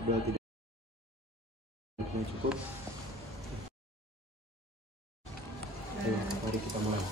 Sudah tidak cukup. Ayo, mari kita mulai.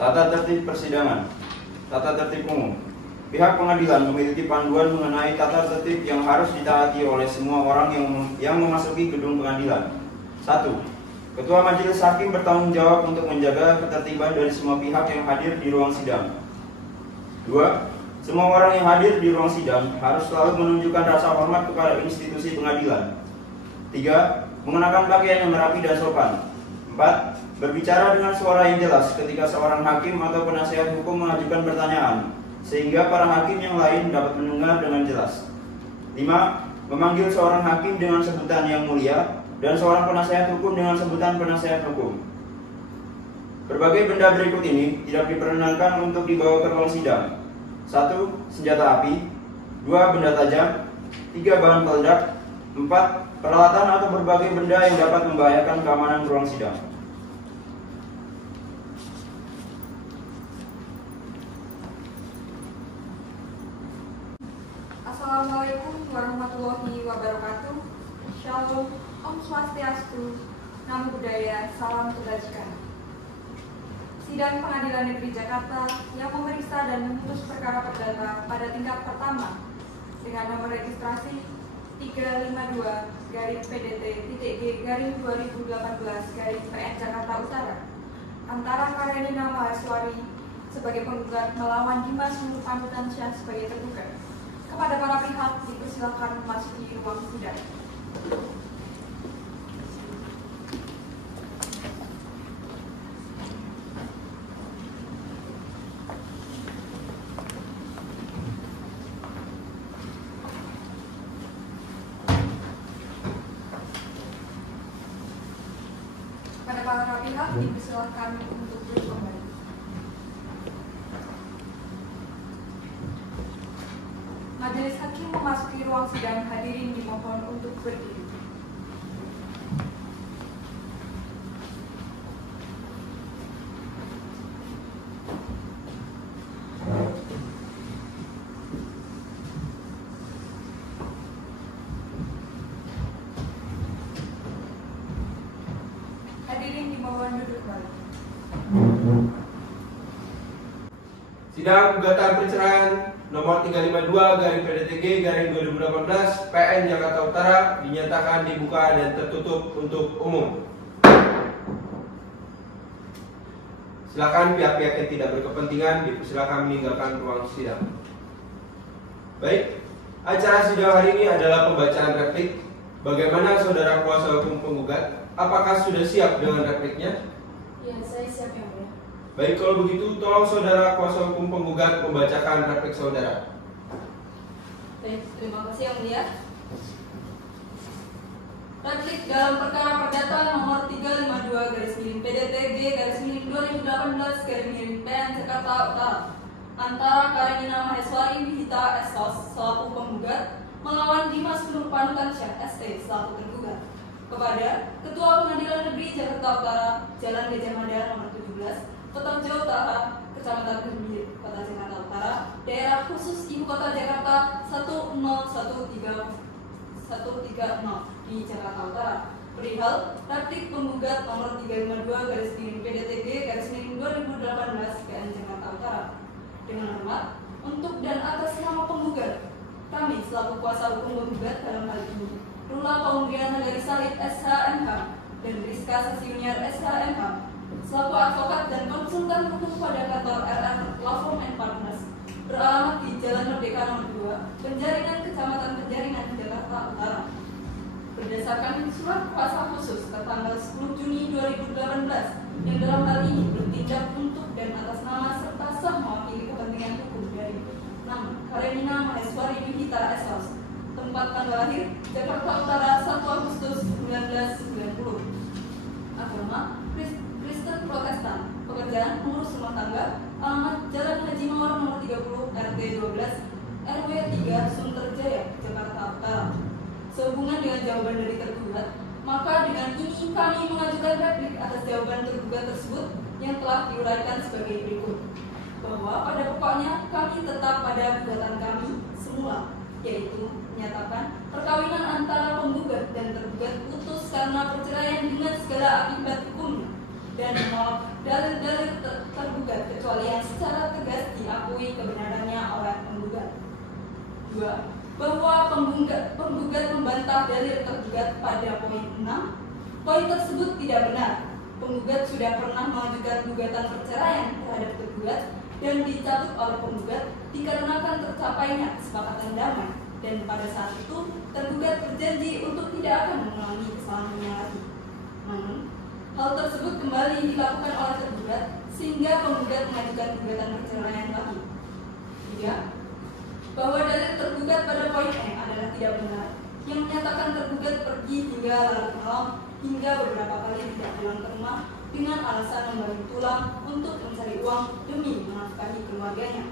Tata tertib persidangan. Tata tertib umum. Pihak pengadilan memiliki panduan mengenai tata tertib yang harus ditaati oleh semua orang yang memasuki gedung pengadilan. 1. Ketua Majelis Hakim bertanggung jawab untuk menjaga ketertiban dari semua pihak yang hadir di ruang sidang. 2. Semua orang yang hadir di ruang sidang harus selalu menunjukkan rasa hormat kepada institusi pengadilan. 3. Mengenakan pakaian yang rapi dan sopan. 4. Berbicara dengan suara yang jelas ketika seorang hakim atau penasihat hukum mengajukan pertanyaan, sehingga para hakim yang lain dapat mendengar dengan jelas. 5. Memanggil seorang hakim dengan sebutan yang mulia dan seorang penasihat hukum dengan sebutan penasihat hukum. Berbagai benda berikut ini tidak diperkenankan untuk dibawa ke ruang sidang. 1. Senjata api. 2. Benda tajam. 3. Bahan peledak. 4. Peralatan atau berbagai benda yang dapat membahayakan keamanan ruang sidang. Assalamualaikum warahmatullahi wabarakatuh. Shalom, Om Swastiastu, Namo Buddhaya, Salam Kebajikan. Sidang Pengadilan Negeri Jakarta yang memeriksa dan memutus perkara perdata pada tingkat pertama dengan nomor registrasi 352-PDT-G-2018-PN Jakarta Utara antara Karenina Maheswari sebagai penggugat melawan Dimas Nur Panutansyah sebagai tergugat. Kepada para pihak dipersilakan memasuki ruang sidang. Kepada para pihak dipersilakan untuk duduk kembali. Majelis Hakim memasuki ruang sidang, hadirin dimohon untuk berdiri. Hadirin dimohon duduk kembali. Sidang gugatan perceraian nomor 352/PDTG/2018 PN Jakarta Utara dinyatakan dibuka dan tertutup untuk umum. Silakan pihak-pihak yang tidak berkepentingan dipersilakan meninggalkan ruang sidang. Baik, acara sidang hari ini adalah pembacaan replik. Bagaimana saudara kuasa hukum penggugat? Apakah sudah siap dengan repliknya? Ya, saya siap yang mulia. Baik, kalau begitu tolong saudara kuasa hukum penggugat membacakan replik saudara. Baik, terima kasih yang mulia. Replik dalam perkara perdata nomor 352/PDTG/2018/PN Jakarta Utara antara Karenina Maheswari Wihita SOS selaku penggugat melawan Dimas Nur Panutansyah ST selaku tergugat kepada Ketua Pengadilan Negeri Jakarta Utara, Jalan Gajah Mada nomor 17, Kota Jawa Utara, Kecamatan Gembir, Kota Jakarta Utara, Daerah Khusus Ibu Kota Jakarta 10130 di Jakarta Utara. Perihal replik penggugat nomor 352/PDTG/2018 Jakarta Utara. Dengan hormat, untuk dan atas nama penggugat, kami selaku kuasa hukum penggugat dalam hal ini Rula Paundriana dari Salib SHMH dan Rizka Sesiuniar SHMH selaku advokat dan konsultan hukum pada kantor RR Law Firm & Partners beralamat di Jalan Merdeka nomor 2, Penjaringan, Kecamatan Penjaringan, Jakarta Utara. Berdasarkan surat kuasa khusus tertanggal 10 Juni 2018 yang dalam hal ini bertindak untuk dan atas nama serta sah mewakili kepentingan hukum dari nama Karenina Maheswari Wihita SOS tempat tanggal lahir Jakarta Utara 1 Agustus 1990. Agama Kristen Protestan. Pekerjaan pengurus rumah tangga. Alamat Jalan Haji Mawar nomor 30 RT 12 RW 3 Sunterjaya Jakarta Utara. Sehubungan dengan jawaban dari tergugat, maka dengan ini kami mengajukan replik atas jawaban tergugat tersebut yang telah diuraikan sebagai berikut. Bahwa pada pokoknya kami tetap pada gugatan kami semula, yaitu menyatakan perkawinan antara penggugat dan tergugat putus karena perceraian dengan segala akibat hukumnya, dan menolak dalil-dalil tergugat kecuali yang secara tegas diakui kebenarannya oleh penggugat. 2. Bahwa penggugat membantah dalil tergugat pada poin 6. Poin tersebut tidak benar. Penggugat sudah pernah mengajukan gugatan perceraian terhadap tergugat dan dicabut oleh penggugat dikarenakan tercapainya kesepakatan damai, dan pada saat itu tergugat berjanji untuk tidak akan mengulangi kesalahannya lagi. Namun, hal tersebut kembali dilakukan oleh tergugat sehingga penggugat mengajukan gugatan perceraian lagi. 3. Bahwa dalil tergugat pada poin E adalah tidak benar, yang menyatakan tergugat pergi hingga larut malam hingga beberapa kali tidak pulang ke rumah dengan alasan membagi tulang untuk mencari uang demi menafkahi keluarganya.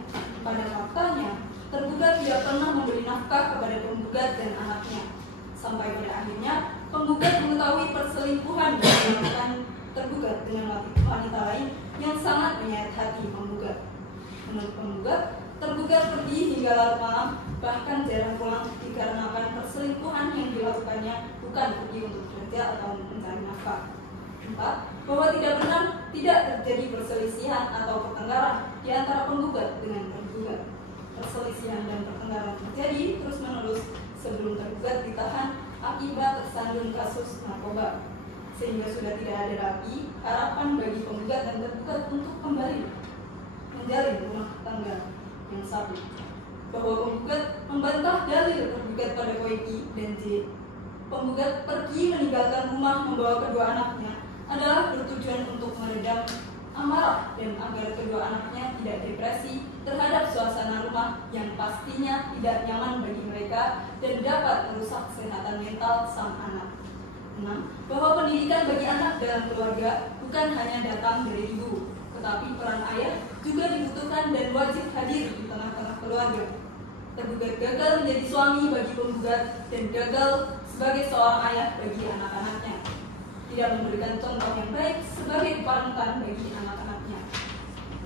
Pada faktanya, tergugat tidak pernah memberi nafkah kepada penggugat dan anaknya. Sampai pada akhirnya, penggugat mengetahui perselingkuhan yang dilakukan tergugat dengan wanita lain yang sangat menyayat hati penggugat. Menurut penggugat, tergugat pergi hingga larut malam, bahkan jarang pulang dikarenakan perselingkuhan yang dilakukannya bukan pergi untuk bekerja atau mencari nafkah. 4. Bahwa tidak benar tidak terjadi perselisihan atau pertengkaran di antara penggugat dengan tergugat. Perselisihan dan pertengkaran terjadi terus-menerus sebelum tergugat ditahan akibat tersandung kasus narkoba, sehingga sudah tidak ada lagi harapan bagi penggugat dan tergugat untuk kembali menjalin rumah tangga yang sabit. Bahwa penggugat membantah dalil tergugat pada poin I dan J. Penggugat pergi meninggalkan rumah membawa kedua anaknya adalah bertujuan untuk meredam amarah dan agar kedua anaknya tidak depresi terhadap suasana rumah yang pastinya tidak nyaman bagi mereka dan dapat merusak kesehatan mental sang anak. 6. Bahwa pendidikan bagi anak dalam keluarga bukan hanya datang dari ibu, tetapi peran ayah juga dibutuhkan dan wajib hadir di tengah-tengah keluarga. Tergugat gagal menjadi suami bagi penggugat dan gagal sebagai seorang ayah bagi anak-anaknya. Tidak memberikan contoh yang baik sebagai panutan bagi anak-anaknya.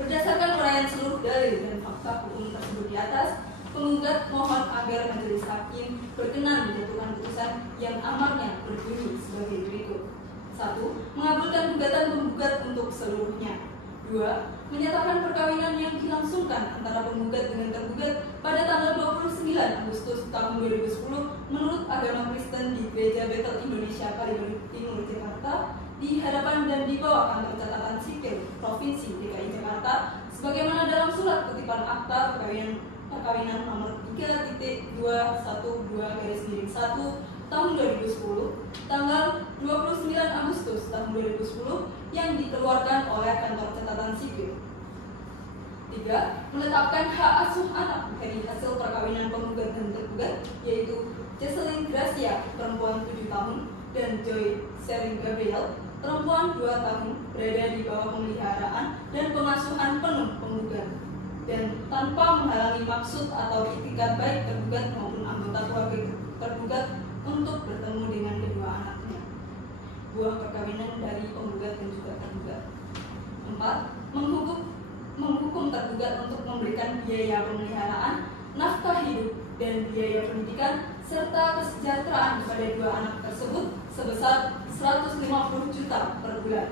Berdasarkan uraian seluruh dalil dan fakta hukum tersebut di atas, penggugat mohon agar majelis hakim berkenan menjatuhkan putusan yang amarnya berbunyi sebagai berikut. 1. Mengabulkan gugatan penggugat untuk seluruhnya. 2. Menyatakan perkawinan yang dilangsungkan antara penggugat dengan tergugat pada tanggal 29 Agustus tahun 2010 menurut agama Kristen di Gereja Bethel Indonesia Kalibaru Timur Jakarta di hadapan dan di bawah kantor catatan sipil Provinsi DKI Jakarta sebagaimana dalam surat kutipan akta perkawinan nomor 3.212/1 tahun 2010 tanggal 29 Agustus tahun 2010 yang dikeluarkan oleh kantor catatan sipil. 3. Menetapkan hak asuh anak dari hasil perkawinan penggugat dan tergugat, yaitu Jesselyn Gracia, perempuan 7 tahun, dan Joy Sheryl Gabriel, perempuan 2 tahun, berada di bawah pemeliharaan dan pengasuhan penuh penggugat, dan tanpa menghalangi maksud atau itikat baik tergugat maupun anggota keluarga tergugat untuk bertemu dengan kedua anaknya. Buah perkawinan dari penggugat dan juga tergugat. 4. Menghukum tergugat untuk memberikan biaya pemeliharaan, nafkah hidup, dan biaya pendidikan serta kesejahteraan kepada dua anak tersebut sebesar 150 juta per bulan.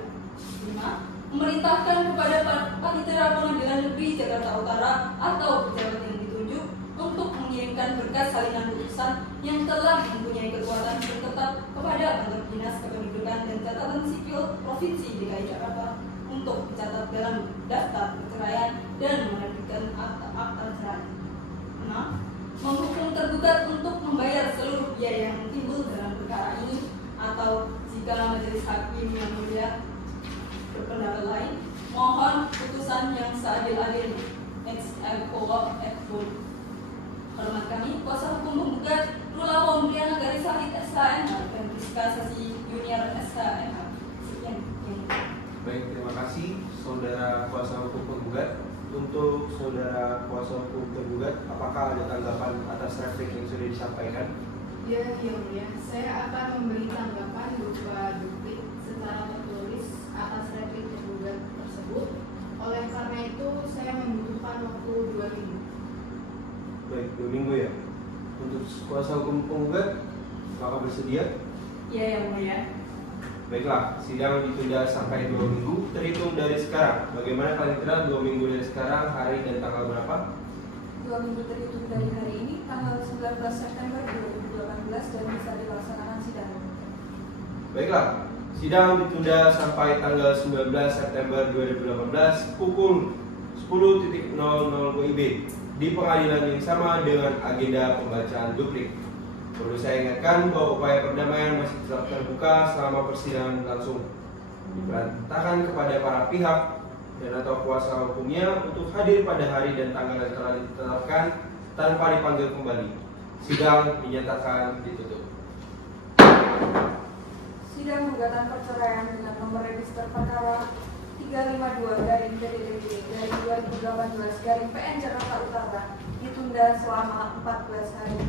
5. Memerintahkan kepada Panitera Pengadilan Negeri Jakarta Utara atau pejabat yang ditunjuk untuk mengirimkan berkas salinan putusan yang telah mempunyai kekuatan tetap kepada kantor dinas kependudukan dan catatan sipil Provinsi DKI Jakarta untuk dicatat dalam daftar perceraian dan menerbitkan akta cerai. 6. Menghukum tergugat untuk membayar seluruh biaya yang timbul dalam perkara ini, atau jika majelis hakim yang mulia berpendapat lain, mohon putusan yang seadil-adilnya. Ex equo et bon. Hormat kami, kuasa hukum penggugat Rula saudara kuasa hukum penggugat. Untuk saudara kuasa hukum tergugat, apakah ada tanggapan atas replik yang sudah disampaikan? Ya, Yang Mulia, saya akan memberi tanggapan berupa duplik secara tertulis atas replik tergugat tersebut. Oleh karena itu, saya membutuhkan waktu 2 minggu. Baik, 2 minggu ya. Untuk kuasa hukum penggugat, apakah bersedia? Ya, Yang Mulia. Baiklah, sidang ditunda sampai 2 minggu terhitung dari sekarang. Bagaimana Panitera 2 minggu dari sekarang, hari dan tanggal berapa? 2 minggu terhitung dari hari ini, tanggal 19 September 2018 dan bisa dilaksanakan sidang. Baiklah, sidang ditunda sampai tanggal 19 September 2018 pukul 10.00 WIB di pengadilan yang sama dengan agenda pembacaan duplik. Perlu saya ingatkan bahwa upaya perdamaian masih tetap terbuka selama persidangan berlangsung. Diperintahkan kepada para pihak dan atau kuasa hukumnya untuk hadir pada hari dan tanggal yang telah ditetapkan tanpa dipanggil kembali. Sidang dinyatakan ditutup. Sidang gugatan perceraian dengan nomor register perkara 352-PN Jakarta Utara ditunda selama 14 hari.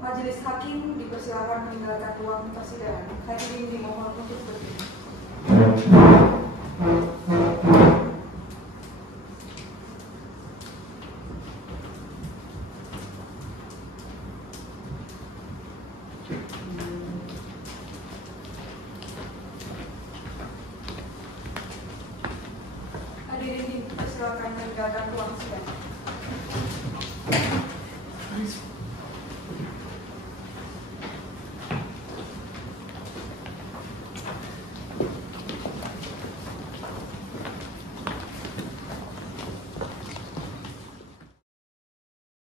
Majelis Hakim dipersilakan meninggalkan ruang persidangan. Hadirin dimohon untuk berdiri. Hadirin dipersilakan meninggalkan ruang sidang.